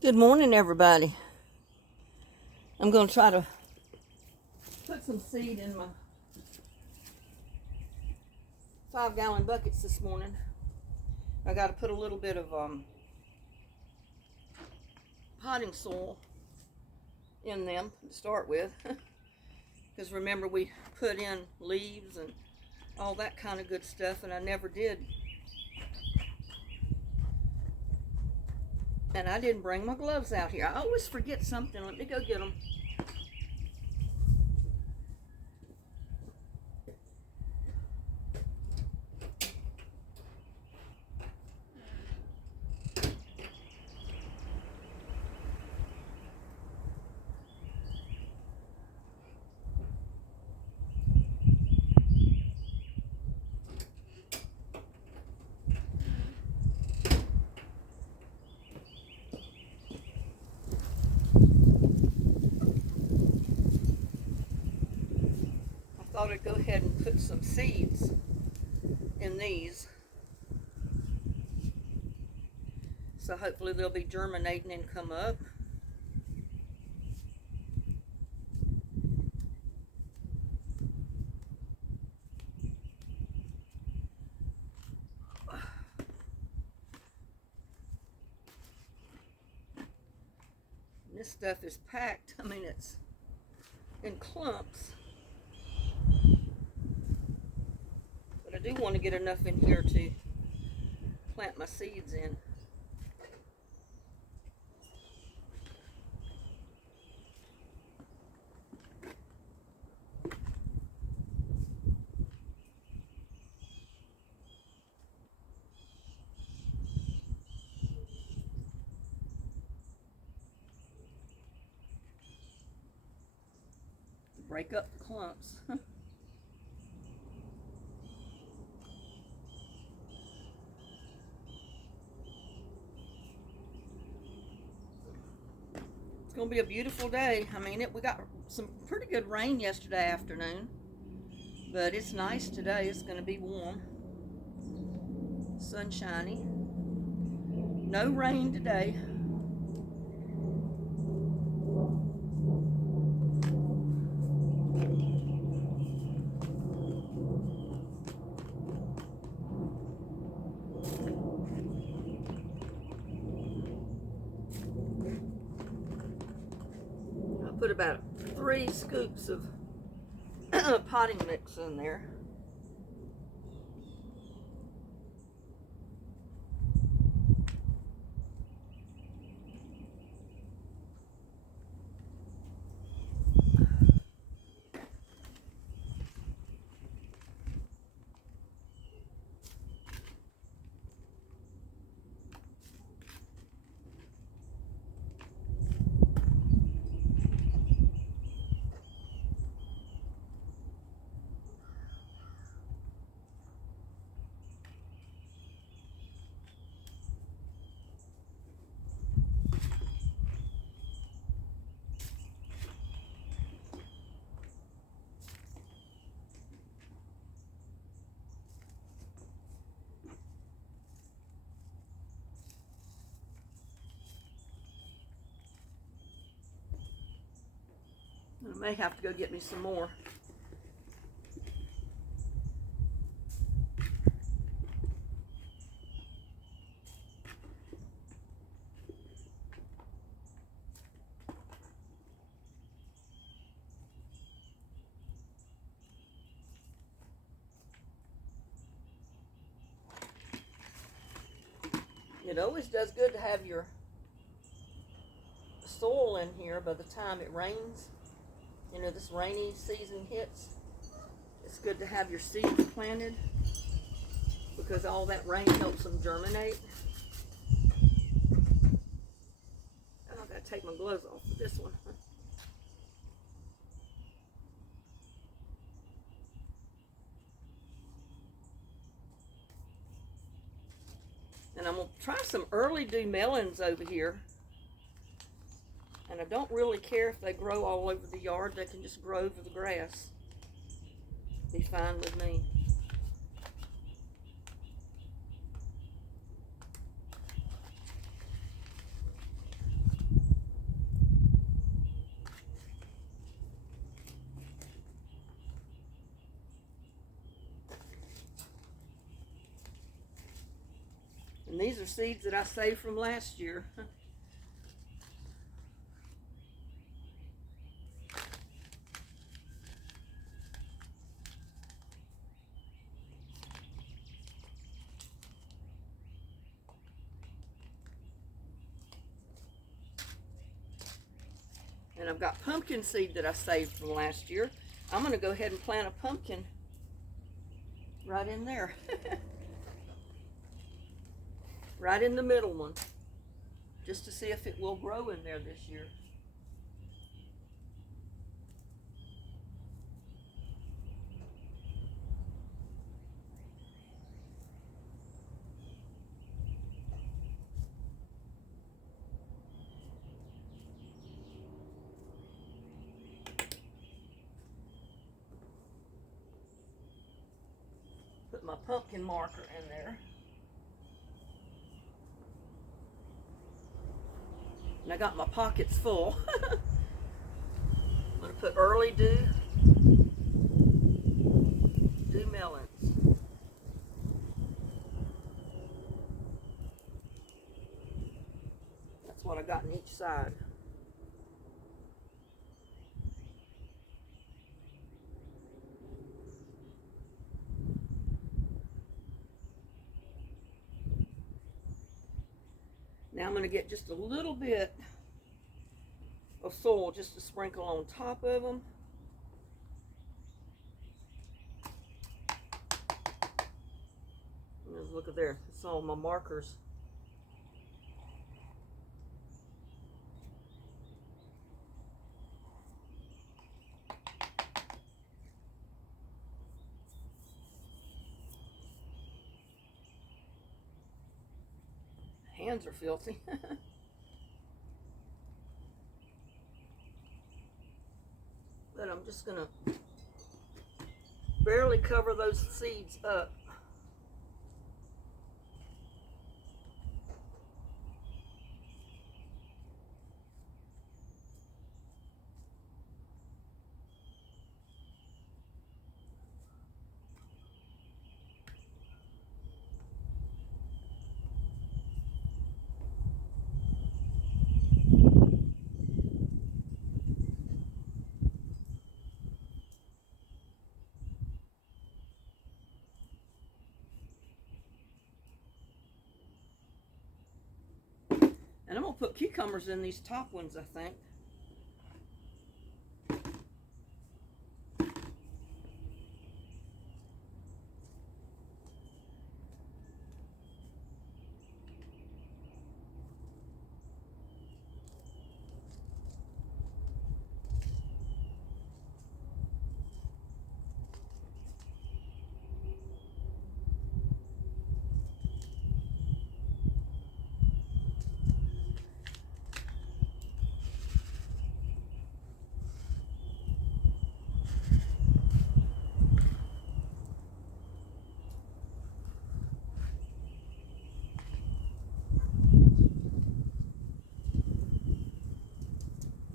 Good morning, everybody. I'm going to try to put some seed in my 5-gallon buckets this morning. I got to put a little bit of potting soil in them to start with. Because remember, we put in leaves and all that kind of good stuff, and I never did. And I didn't bring my gloves out here. I always forget something. Let me go get them. I thought I'd go ahead and put some seeds in these. So hopefully they'll be germinating and come up. This stuff is packed. I mean, it's in clumps. But I do want to get enough in here to plant my seeds in. Break up the clumps. It's gonna be a beautiful day. I mean, we got some pretty good rain yesterday afternoon, but it's nice today. It's gonna be warm, sunshiny. No rain today. Put about 3 scoops of potting mix in there. I may have to go get me some more. It always does good to have your soil in here by the time it rains. You know, this rainy season hits. It's good to have your seeds planted because all that rain helps them germinate. Oh, I gotta take my gloves off for this one. And I'm gonna try some early dew melons over here. And I don't really care if they grow all over the yard. They can just grow over the grass. Be fine with me. And these are seeds that I saved from last year. And I've got pumpkin seed that I saved from last year. I'm going to go ahead and plant a pumpkin right in there. Right in the middle one. Just to see if it will grow in there this year. Put my pumpkin marker in there. And I got my pockets full. I'm going to put early dew melons. That's what I got in each side. Now I'm going to get just a little bit of soil just to sprinkle on top of them. Look at there, it's all my markers. Hands are filthy. But I'm just gonna barely cover those seeds up. And I'm going to put cucumbers in these top ones, I think.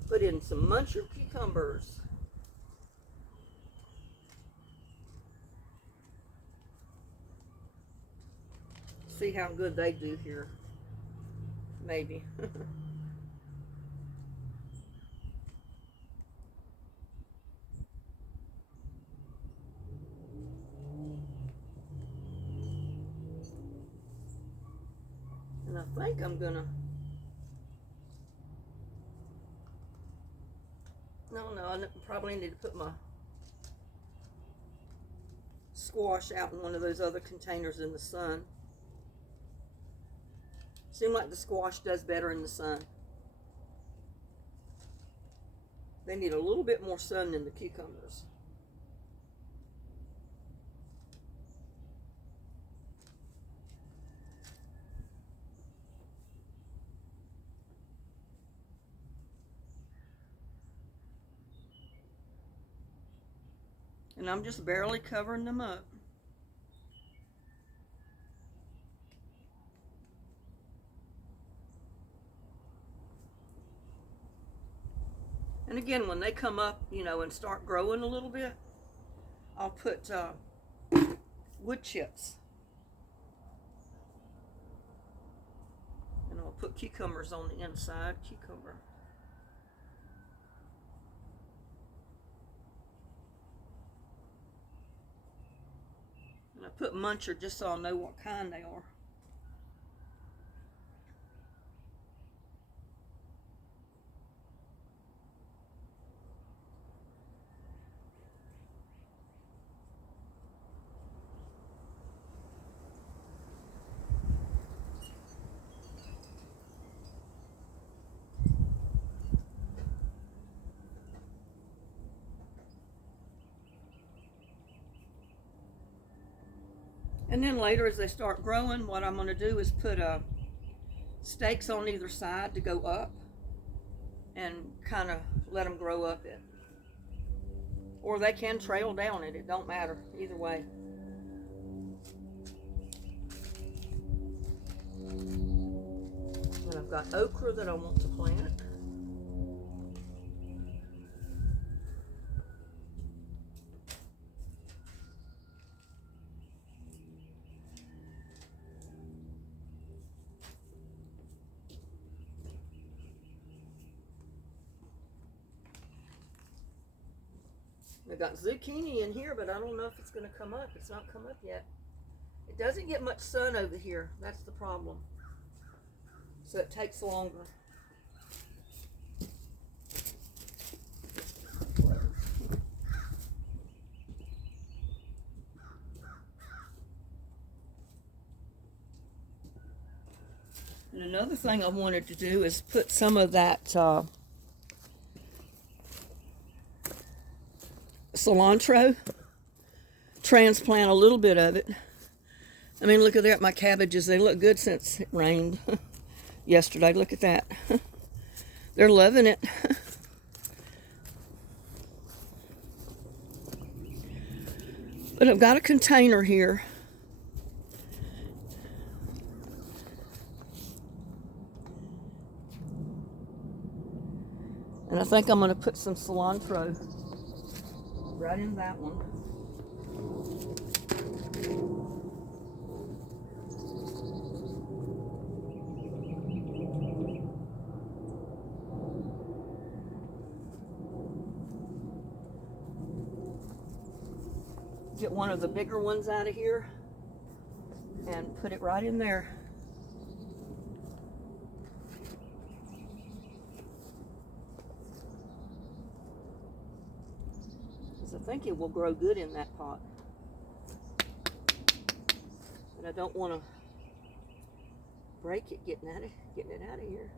Put in some muncher cucumbers. See how good they do here. Maybe. And I think I'm gonna, no, I probably need to put my squash out in one of those other containers in the sun. Seems like the squash does better in the sun. They need a little bit more sun than the cucumbers. And I'm just barely covering them up. And again, when they come up, you know, and start growing a little bit, I'll put wood chips. put cucumbers on the inside. Cucumber. And I put muncher just so I'll know what kind they are. And then later, as they start growing, what I'm going to do is put stakes on either side to go up and kind of let them grow up it. Or they can trail down it. It don't matter either way. And I've got okra that I want to plant. I got zucchini in here, but I don't know if it's going to come up. It's not come up yet. It doesn't get much sun over here. That's the problem. So it takes longer. And another thing I wanted to do is put some of that cilantro, transplant a little bit of it. I mean, look at that, my cabbages, they look good since it rained yesterday. Look at that. They're loving it. But I've got a container here. And I think I'm going to put some cilantro right in that one. Get one of the bigger ones out of here and put it right in there. Because I think it will grow good in that pot. But I don't want to break it getting it out of here.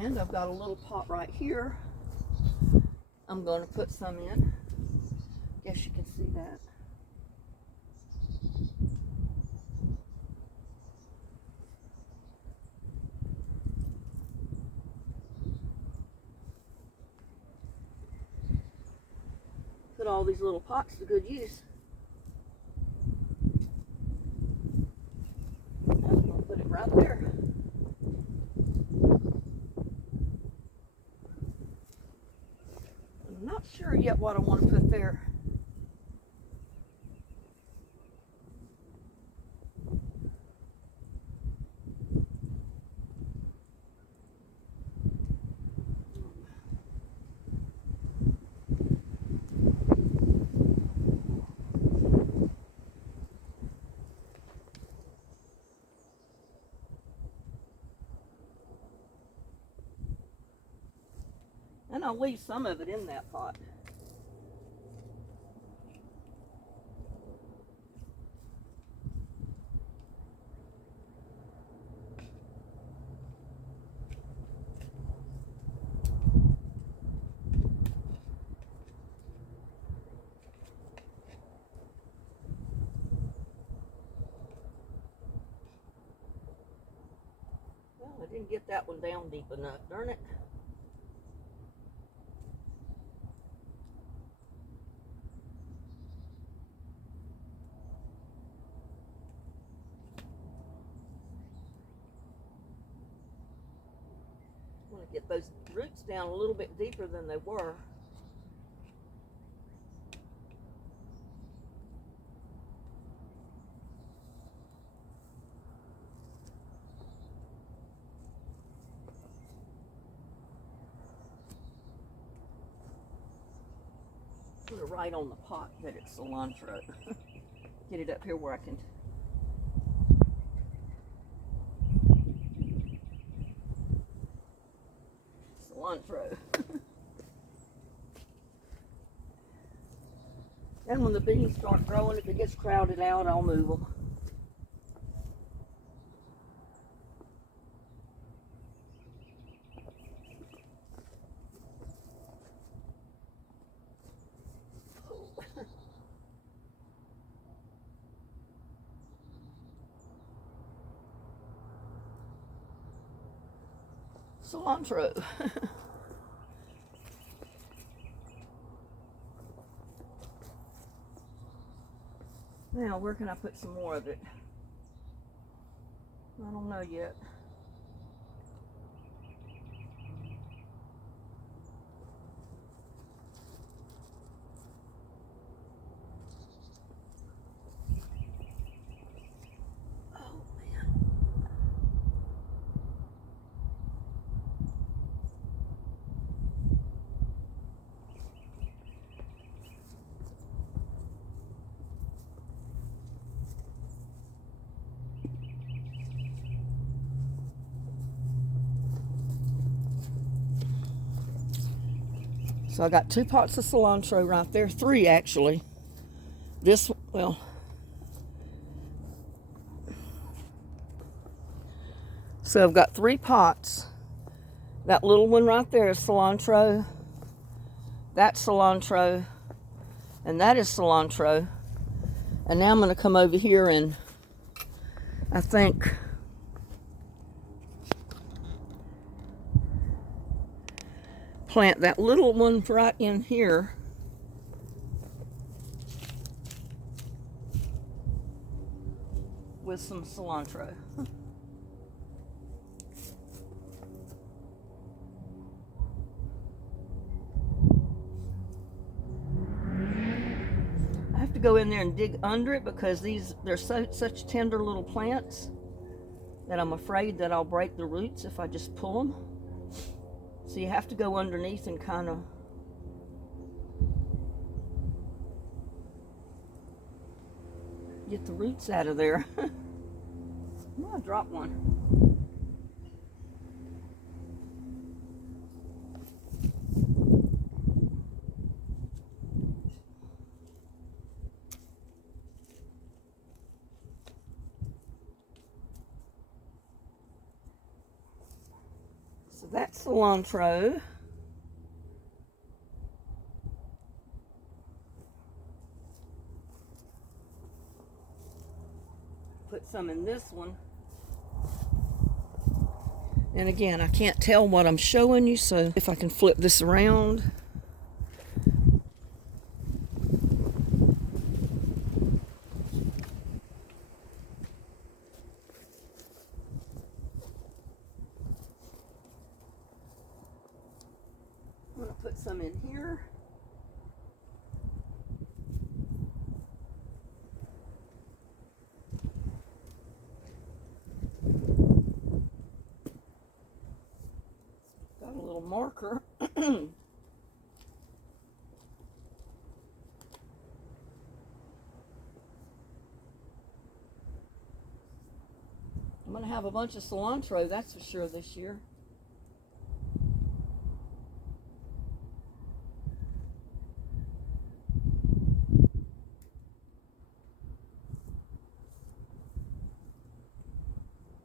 And I've got a little pot right here. I'm going to put some in. Guess you can see that. Put all these little pots to good use. I'm going to put it right there. I'm not sure yet what I want to put there. And I'll leave some of it in that pot. Well, I didn't get that one down deep enough, darn it. Get those roots down a little bit deeper than they were. Put it right on the pot that it's cilantro. Get it up here where I can. Cilantro. Then when the beans start growing, if it gets crowded out, I'll move them. Cilantro. Now, where can I put some more of it? I don't know yet. So I got 2 pots of cilantro right there, 3 actually. This, well, so I've got 3 pots. That little one right there is cilantro. That's cilantro. And that is cilantro. And now I'm going to come over here and I think plant that little one right in here. With some cilantro. I have to go in there and dig under it because they're such tender little plants that I'm afraid that I'll break the roots if I just pull them. So you have to go underneath and kind of get the roots out of there. Oh, I dropped one. So that's cilantro. Put some in this one. And again, I can't tell what I'm showing you, so if I can flip this around. I'm going to put some in here. Got a little marker. I'm going to have a bunch of cilantro, that's for sure, this year.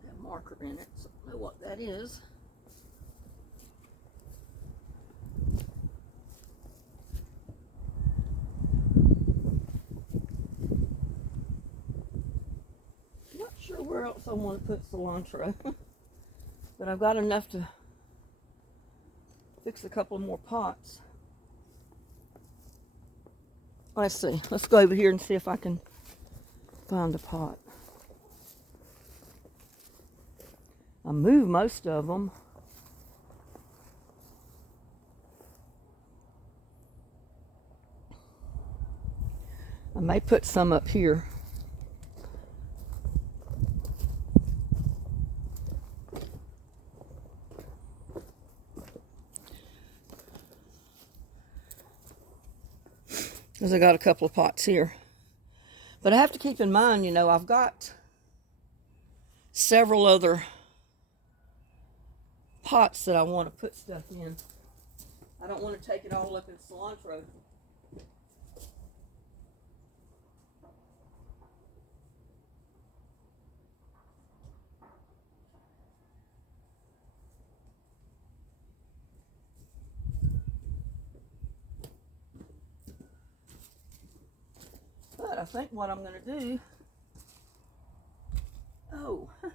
Got a marker in it, so I don't know what that is. Where else I want to put cilantro, but I've got enough to fix a couple more pots. Let's see. Let's go over here and see if I can find a pot. I moved most of them. may put some up here. Because I got a couple of pots here. But I have to keep in mind, you know, I've got several other pots that I want to put stuff in. I don't want to take it all up in cilantro. But I think what I'm going to do, oh, there's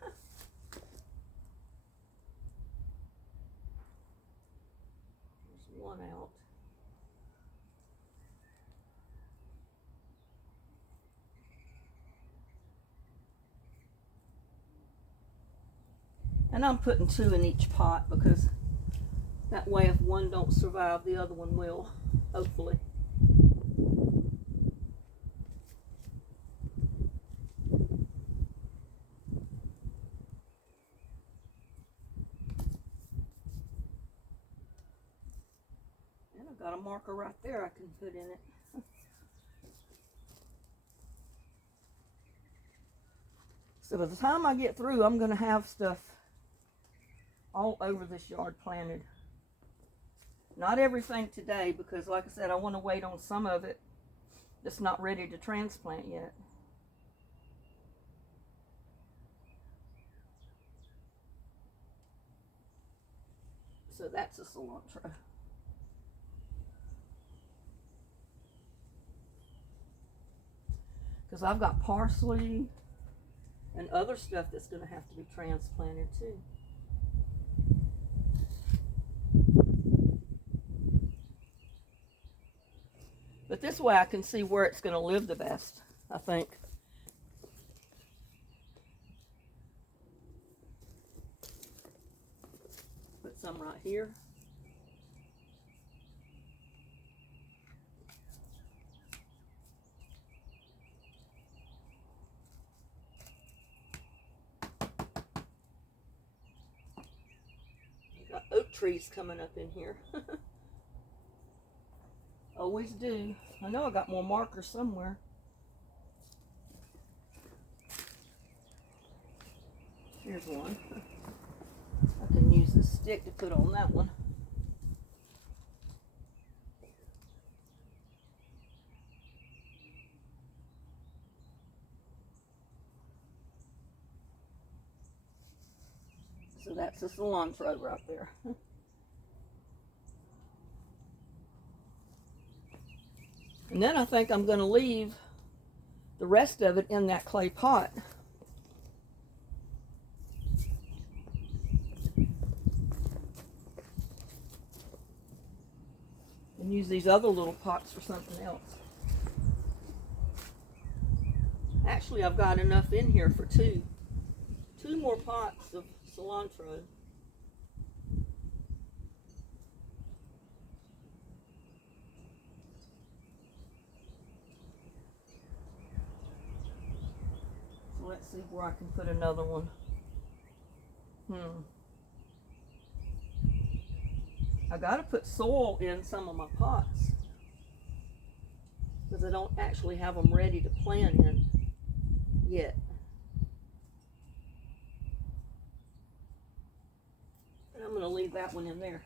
one out. And I'm putting 2 in each pot because that way if one don't survive, the other one will, hopefully. And I've got a marker right there I can put in it. So by the time I get through, I'm going to have stuff all over this yard planted. Not everything today because, like I said, I want to wait on some of it that's not ready to transplant yet. So that's a cilantro. Because I've got parsley and other stuff that's going to have to be transplanted too. But this way I can see where it's going to live the best, I think. Put some right here. Got oak trees coming up in here. Always do. I know I got more markers somewhere. Here's one. I can use this stick to put on that one. So that's a cilantro right there. And then I think I'm going to leave the rest of it in that clay pot. And use these other little pots for something else. Actually, I've got enough in here for two more pots of cilantro. Let's see where I can put another one. I gotta put soil in some of my pots because I don't actually have them ready to plant in yet. And I'm gonna leave that one in there.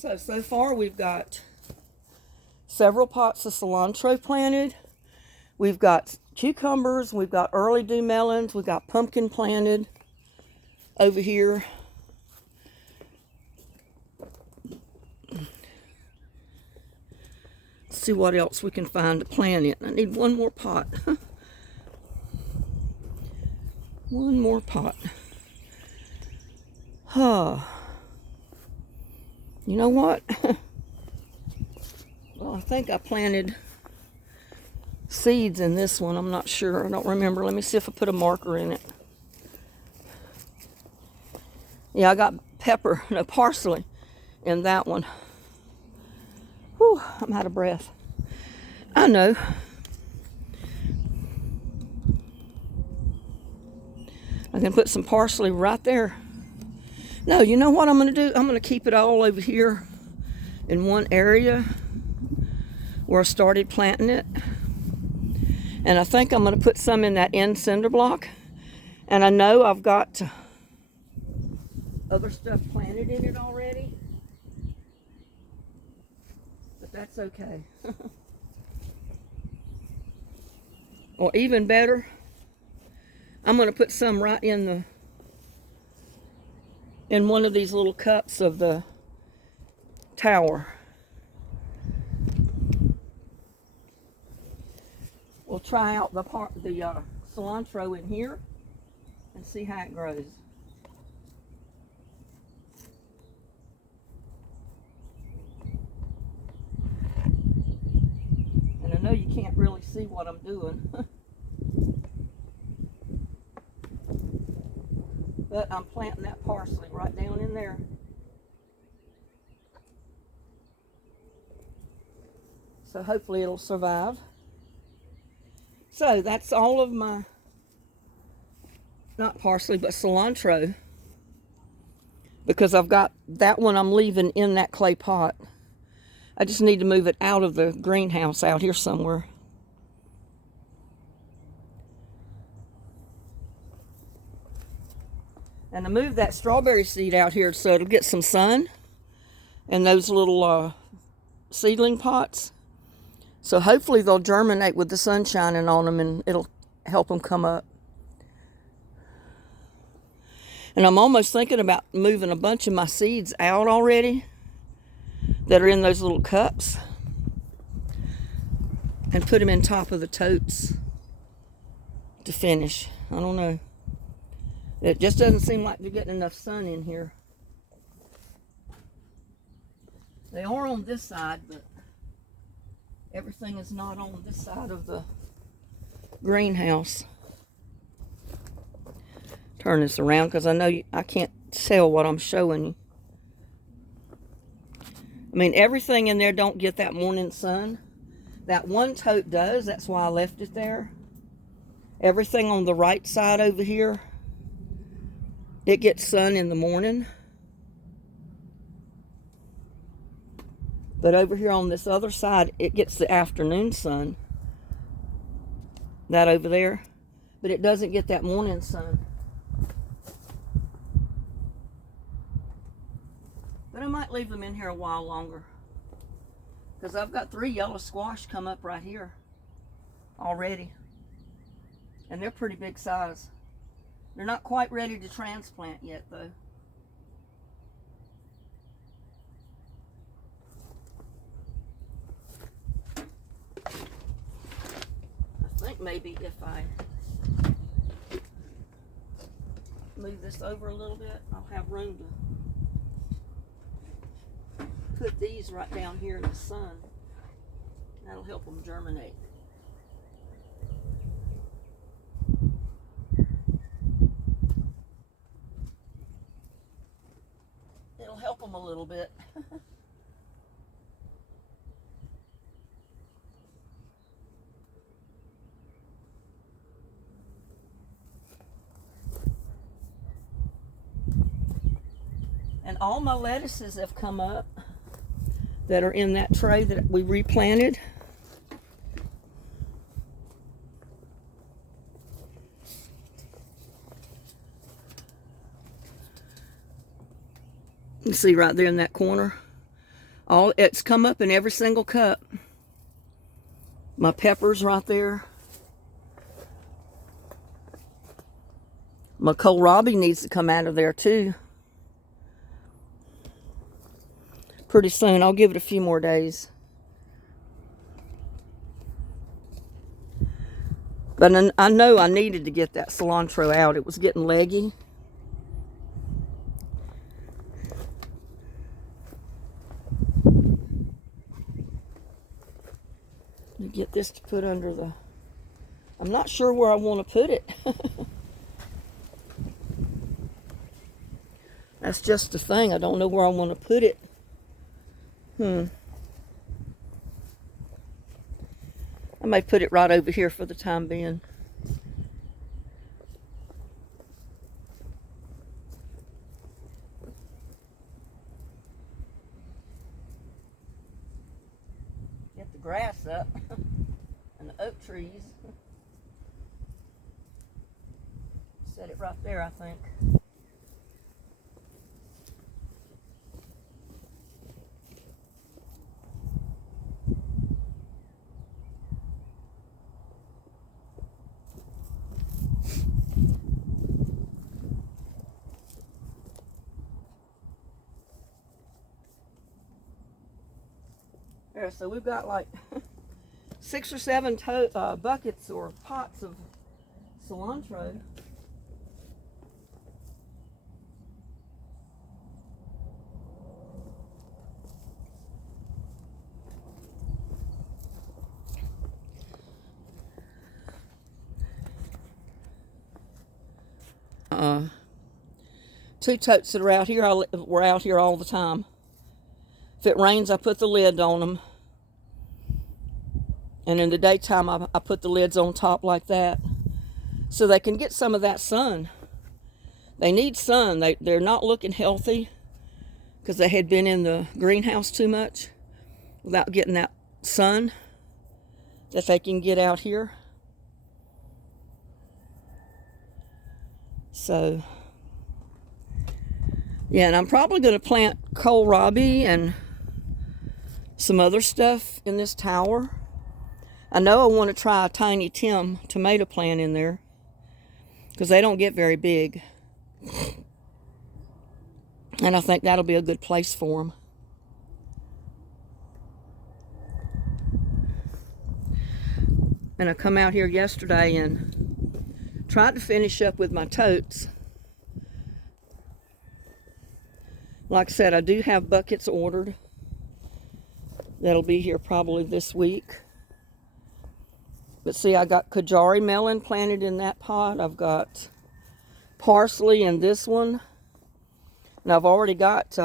So far we've got several pots of cilantro planted. We've got cucumbers, we've got early dew melons, we've got pumpkin planted over here. Let's see what else we can find to plant in. I need one more pot. One more pot. You know what? Well, I think I planted seeds in this one. I'm not sure. I don't remember. Let me see if I put a marker in it. Yeah, I got parsley in that one. Whew, I'm out of breath. I know. I can put some parsley right there. No, you know what I'm going to do? I'm going to keep it all over here in one area where I started planting it. And I think I'm going to put some in that end cinder block. And I know I've got other stuff planted in it already. But that's okay. Or even better, I'm going to put some right in one of these little cups of the tower. We'll try out the cilantro in here and see how it grows. And I know you can't really see what I'm doing. But I'm planting that parsley right down in there. So hopefully it'll survive. So that's all of my, not parsley, but cilantro. Because I've got that one I'm leaving in that clay pot. I just need to move it out of the greenhouse out here somewhere. And I moved that strawberry seed out here so it'll get some sun in those little seedling pots. So hopefully they'll germinate with the sun shining on them and it'll help them come up. And I'm almost thinking about moving a bunch of my seeds out already that are in those little cups and put them in top of the totes to finish. I don't know. It just doesn't seem like they're getting enough sun in here. They are on this side, but everything is not on this side of the greenhouse. Turn this around because I know I can't tell what I'm showing you. I mean, everything in there don't get that morning sun. That one tote does. That's why I left it there. Everything on the right side over here, it gets sun in the morning. But over here on this other side, it gets the afternoon sun. That over there. But it doesn't get that morning sun. But I might leave them in here a while longer. Because I've got 3 yellow squash come up right here already. And they're pretty big size. They're not quite ready to transplant yet, though. I think maybe if I move this over a little bit, I'll have room to put these right down here in the sun. That'll help them germinate. It'll help them a little bit. And all my lettuces have come up that are in that tray that we replanted. You see right there in that corner, it's come up in every single cup. My peppers right there. My kohlrabi needs to come out of there too. Pretty soon. I'll give it a few more days. But I know I needed to get that cilantro out. It was getting leggy. to get this to put under the... I'm not sure where I want to put it. That's just the thing. I don't know where I want to put it. I may put it right over here for the time being. Get the grass up and the oak trees. Set it right there, I think. There, so we've got like 6 or 7 buckets or pots of cilantro. Two totes that are out here, we're out here all the time. If it rains, I put the lid on them. And in the daytime, I put the lids on top like that, so they can get some of that sun. They need sun. They're not looking healthy because they had been in the greenhouse too much without getting that sun that they can get out here. So, yeah, and I'm probably going to plant kohlrabi and some other stuff in this tower. I know I want to try a tiny Tim tomato plant in there because they don't get very big. And I think that'll be a good place for them. And I come out here yesterday and tried to finish up with my totes. Like I said, I do have buckets ordered. That'll be here probably this week. But see, I got Kajari melon planted in that pot. I've got parsley in this one. And I've already got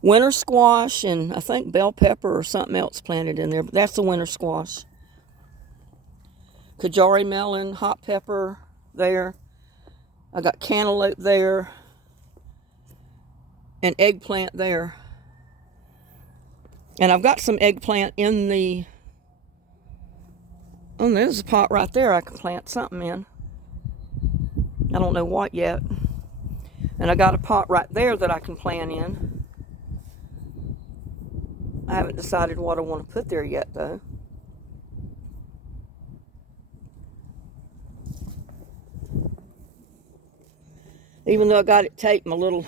winter squash and I think bell pepper or something else planted in there. But that's the winter squash. Kajari melon, hot pepper there. I got cantaloupe there. And eggplant there. And I've got some eggplant in the... Oh, there's a pot right there I can plant something in. I don't know what yet. And I got a pot right there that I can plant in. I haven't decided what I want to put there yet, though. Even though I got it taped, my little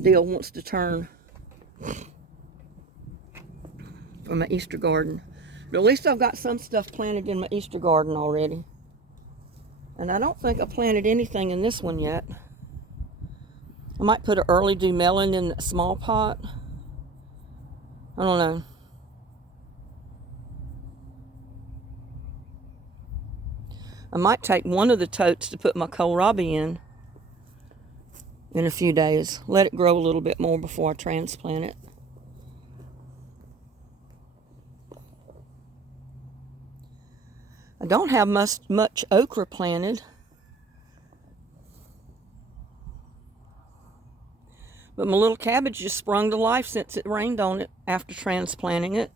deal wants to turn for my Easter garden. But at least I've got some stuff planted in my Easter garden already. And I don't think I planted anything in this one yet. I might put an early dew melon in a small pot. I don't know. I might take one of the totes to put my kohlrabi in a few days. Let it grow a little bit more before I transplant it. I don't have much okra planted. But my little cabbage just sprung to life since it rained on it after transplanting it.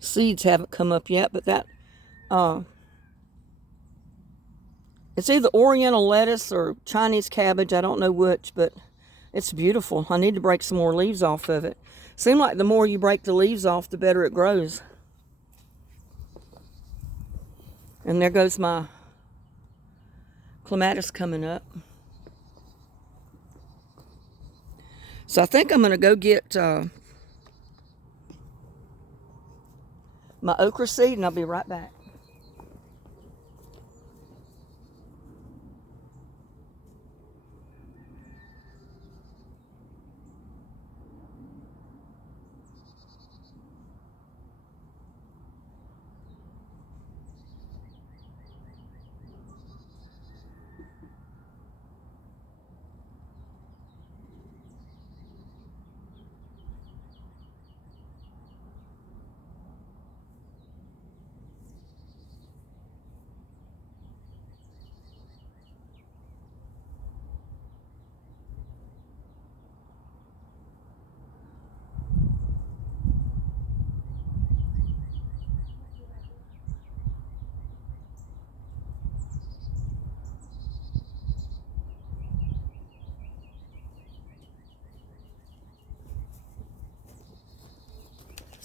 Seeds haven't come up yet, but that it's either Oriental lettuce or Chinese cabbage. I don't know which, but it's beautiful. I need to break some more leaves off of it. Seems like the more you break the leaves off, the better it grows. And there goes my clematis coming up. So I think I'm going to go get my okra seed, and I'll be right back.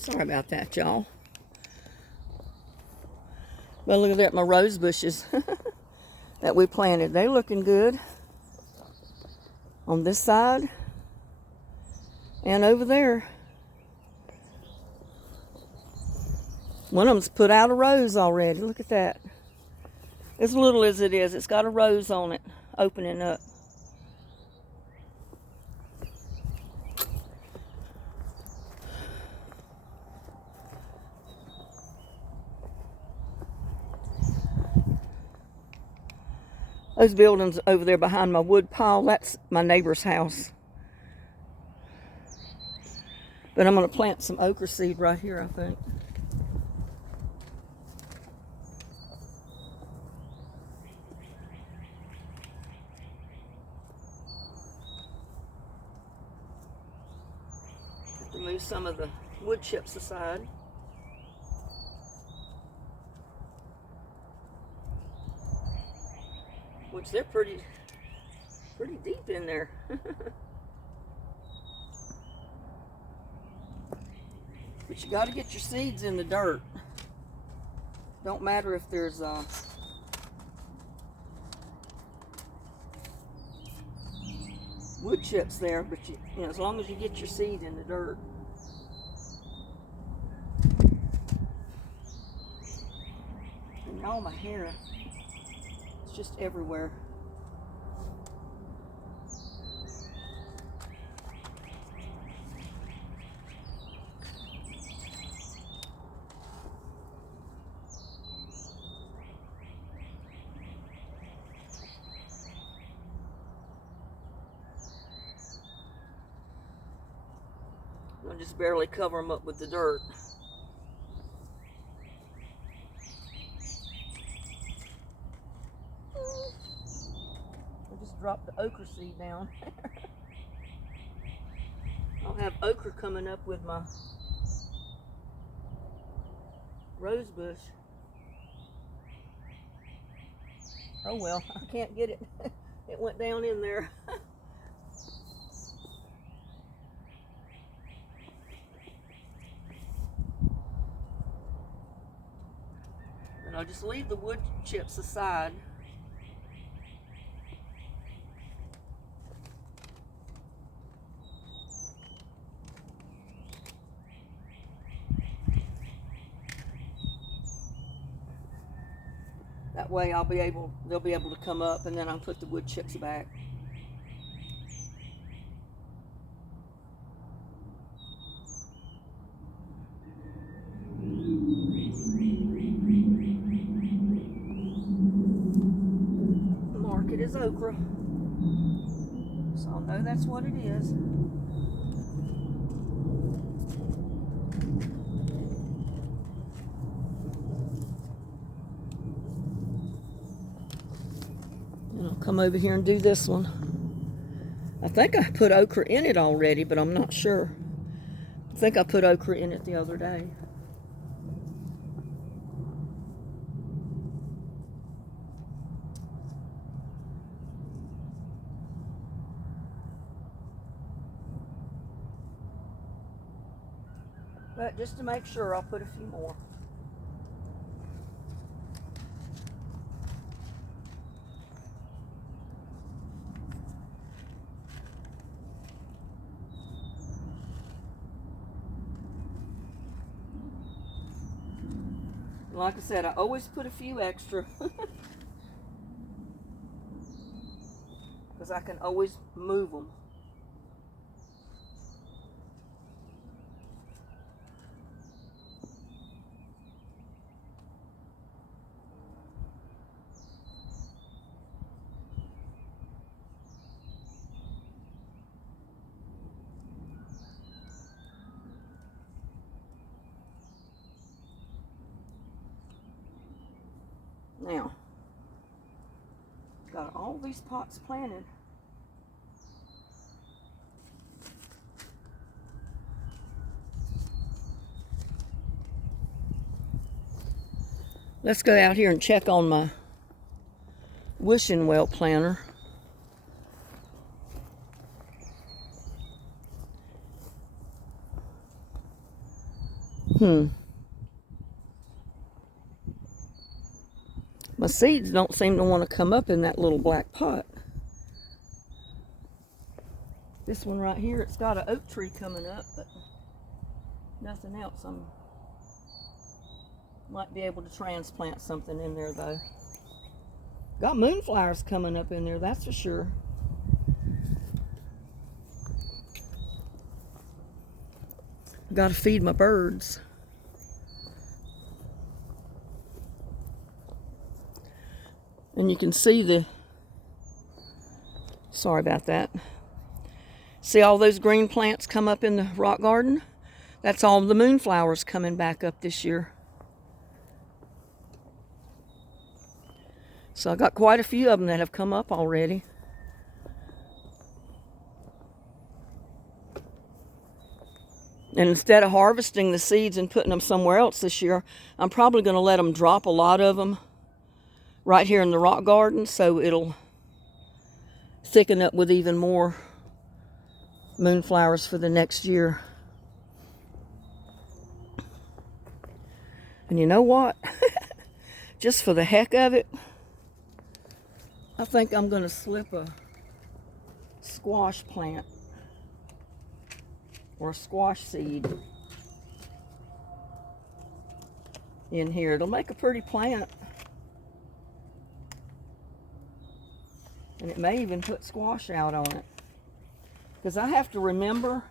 Sorry about that, y'all. But look at that, my rose bushes that we planted. They're looking good on this side and over there. One of them's put out a rose already. Look at that. As little as it is, it's got a rose on it, opening up. Those buildings over there behind my wood pile, that's my neighbor's house. But I'm going to plant some okra seed right here, I think. Have to move some of the wood chips aside. Which they're pretty deep in there. But you got to get your seeds in the dirt. Don't matter if there's wood chips there, but you know, as long as you get your seed in the dirt. And all my hair, it's just everywhere. I'll just barely cover them up with the dirt. I just dropped the okra seed down. I'll have okra coming up with my rose bush. Oh well, I can't get it. It went down in there. And I'll just leave the wood chips aside. That way they'll be able to come up, and then I'll put the wood chips back. Mark it as okra, so I'll know that's what it is. And I'll come over here and do this one. I think I put okra in it already, but I'm not sure. I think I put okra in it the other day. But just to make sure, I'll put a few more. Like I said, I always put a few extra. Because I can always move them. Now, got all these pots planted. Let's go out here and check on my wishing well planter. My seeds don't seem to want to come up in that little black pot. This one right here, it's got an oak tree coming up, but nothing else. I might be able to transplant something in there though. Got moonflowers coming up in there, that's for sure. Got to feed my birds. And you can see sorry about that. See all those green plants come up in the rock garden? That's all the moonflowers coming back up this year. So I got quite a few of them that have come up already. And instead of harvesting the seeds and putting them somewhere else this year, I'm probably going to let them drop a lot of them right here in the rock garden, so it'll thicken up with even more moonflowers for the next year. And you know what? Just for the heck of it, I think I'm going to slip a squash plant or a squash seed in here. It'll make a pretty plant. And it may even put squash out on it. Because I have to remember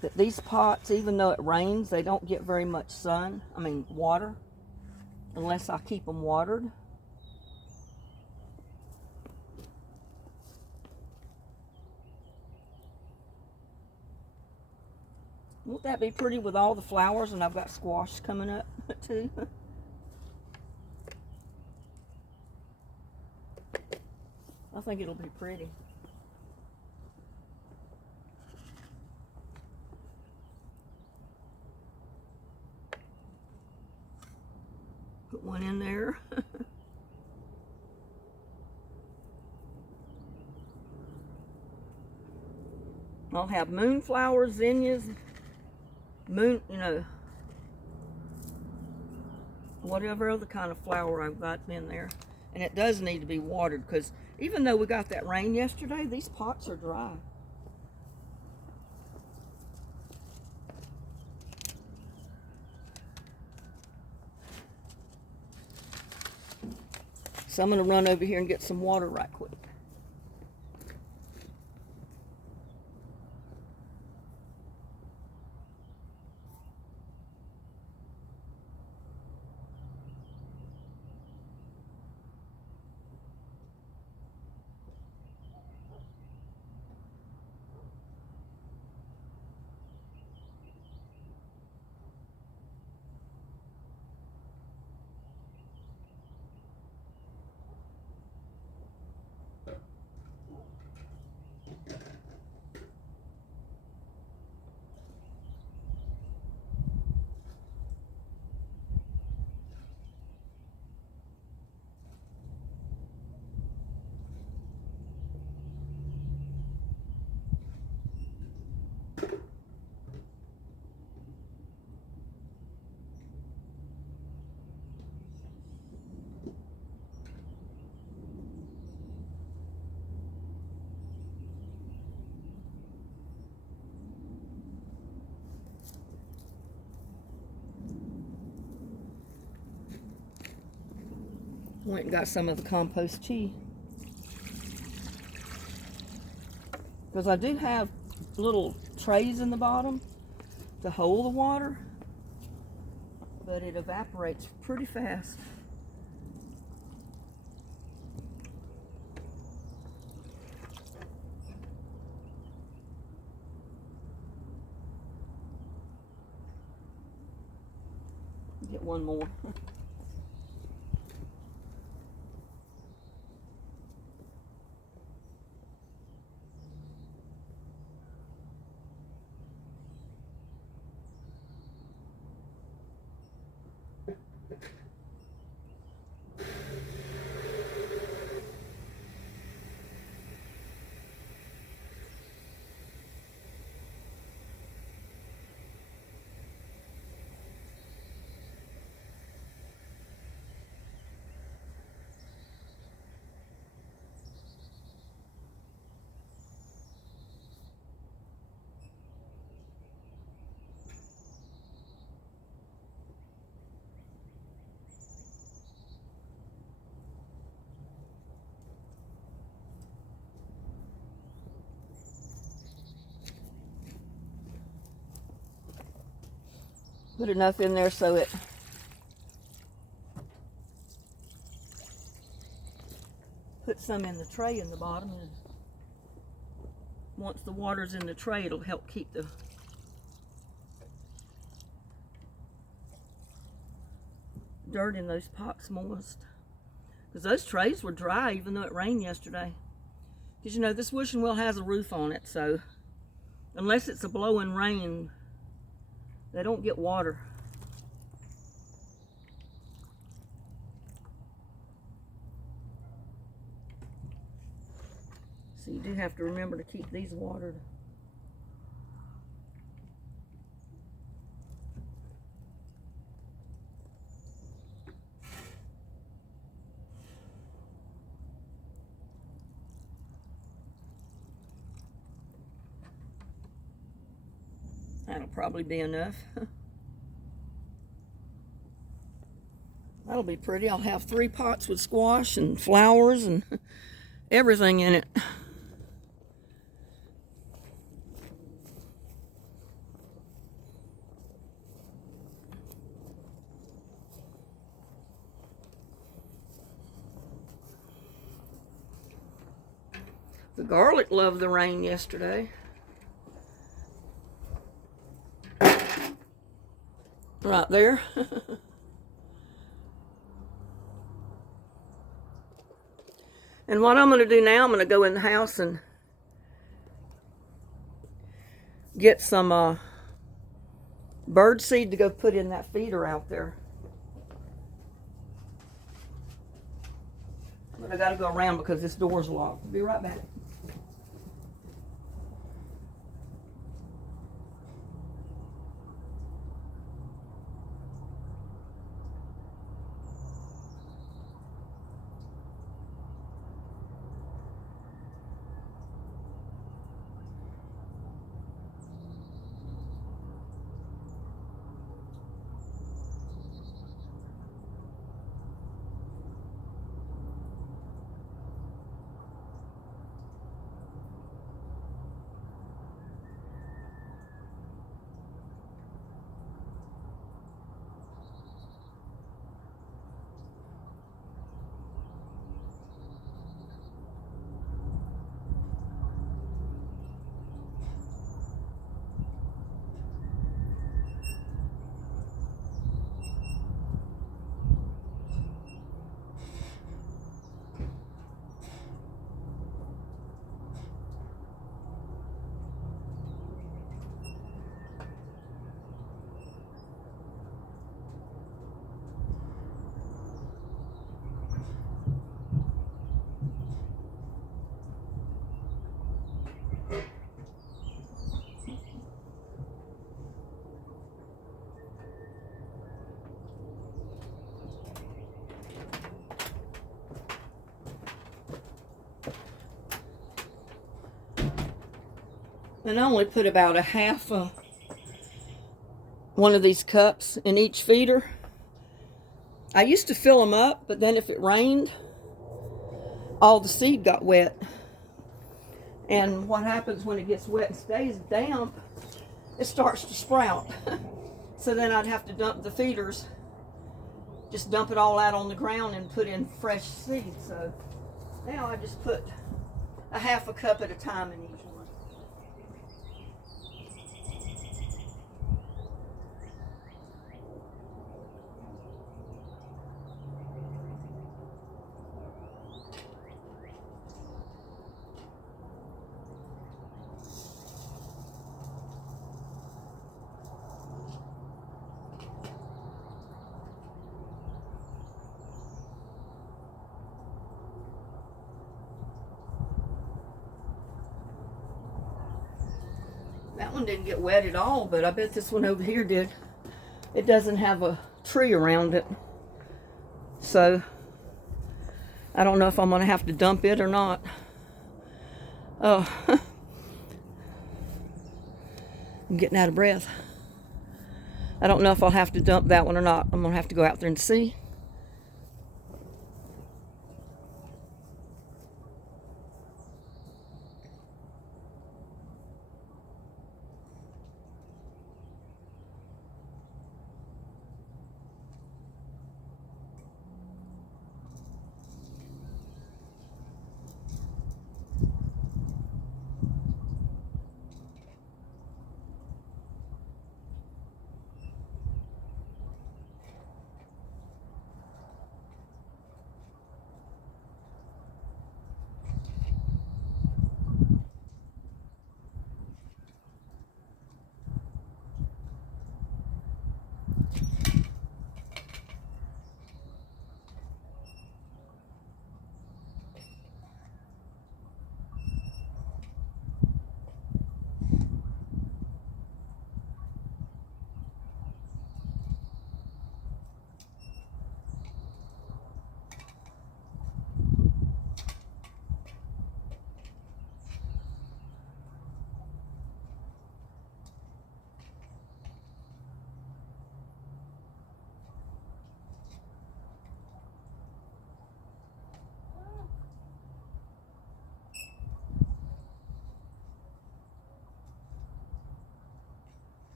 that these pots, even though it rains, they don't get very much water, unless I keep them watered. Won't that be pretty with all the flowers, and I've got squash coming up too? I think it'll be pretty. Put one in there. I'll have moonflowers, zinnias, whatever other kind of flower I've got in there. And it does need to be watered, because even though we got that rain yesterday, these pots are dry. So I'm going to run over here and get some water right quick. Went and got some of the compost tea. Because I do have little trays in the bottom to hold the water, but it evaporates pretty fast. Get one more. Put enough in there so it put some in the tray in the bottom, and once the water's in the tray, it'll help keep the dirt in those pots moist. Because those trays were dry even though it rained yesterday. Because you know, this wishing well has a roof on it, so unless it's a blowing rain, they don't get water. So you do have to remember to keep these watered. That'll probably be enough. That'll be pretty. I'll have 3 pots with squash and flowers and everything in it. The garlic loved the rain yesterday. Right there. And what I'm going to do now, I'm going to go in the house and get some bird seed to go put in that feeder out there. But I got to go around because this door's locked. I'll be right back. And I only put about a half one of these cups in each feeder. I used to fill them up, but then if it rained, all the seed got wet. And what happens when it gets wet and stays damp, it starts to sprout. So then I'd have to dump the feeders, just dump it all out on the ground and put in fresh seed. So now I just put a half a cup at a time in each one. That one didn't get wet at all, but I bet this one over here did. It doesn't have a tree around it. So, I don't know if I'm going to have to dump it or not. Oh, I'm getting out of breath. I don't know if I'll have to dump that one or not. I'm going to have to go out there and see.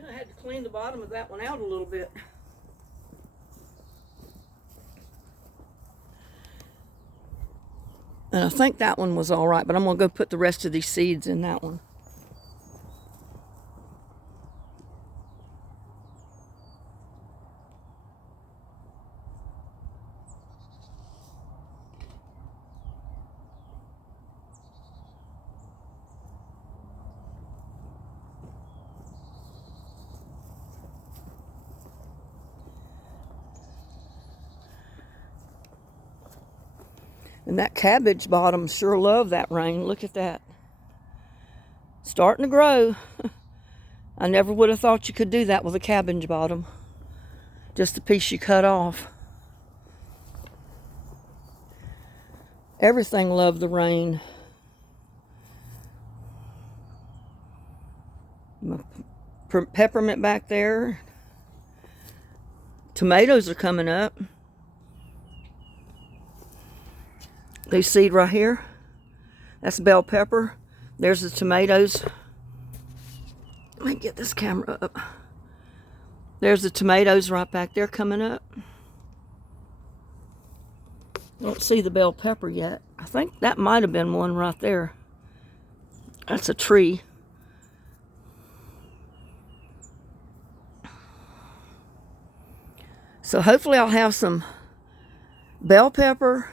Then I had to clean the bottom of that one out a little bit. And I think that one was all right, but I'm going to go put the rest of these seeds in that one. And that cabbage bottom sure love that rain. Look at that. Starting to grow. I never would have thought you could do that with a cabbage bottom. Just a piece you cut off. Everything loved the rain. Peppermint back there. Tomatoes are coming up. These seed right here, that's bell pepper. There's the tomatoes. Let me get this camera up. There's the tomatoes right back there coming up. Don't see the bell pepper yet. I think that might have been one right there. That's a tree. So hopefully I'll have some bell pepper,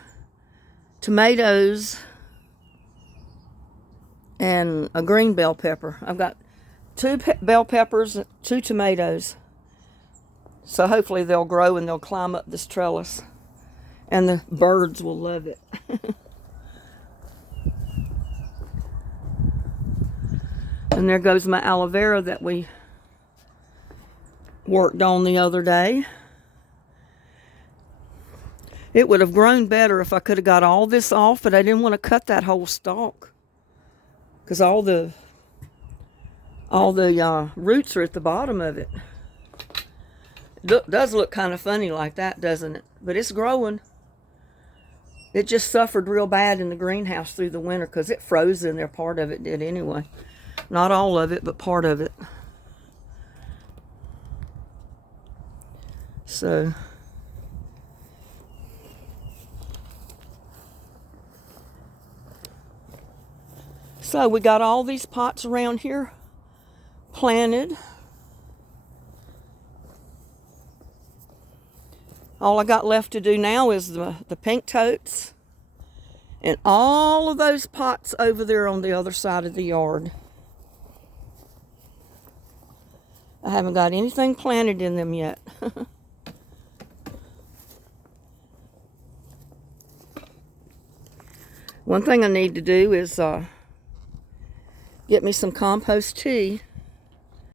tomatoes, and a green bell pepper. I've got 2 bell peppers, 2 tomatoes. So hopefully they'll grow and they'll climb up this trellis. And the birds will love it. And there goes my aloe vera that we worked on the other day. It would have grown better if I could have got all this off, but I didn't want to cut that whole stalk. Because all the roots are at the bottom of it. It does look kind of funny like that, doesn't it? But it's growing. It just suffered real bad in the greenhouse through the winter because it froze in there. Part of it did anyway. Not all of it, but part of it. So we got all these pots around here planted. All I got left to do now is the pink totes and all of those pots over there on the other side of the yard. I haven't got anything planted in them yet. One thing I need to do is get me some compost tea.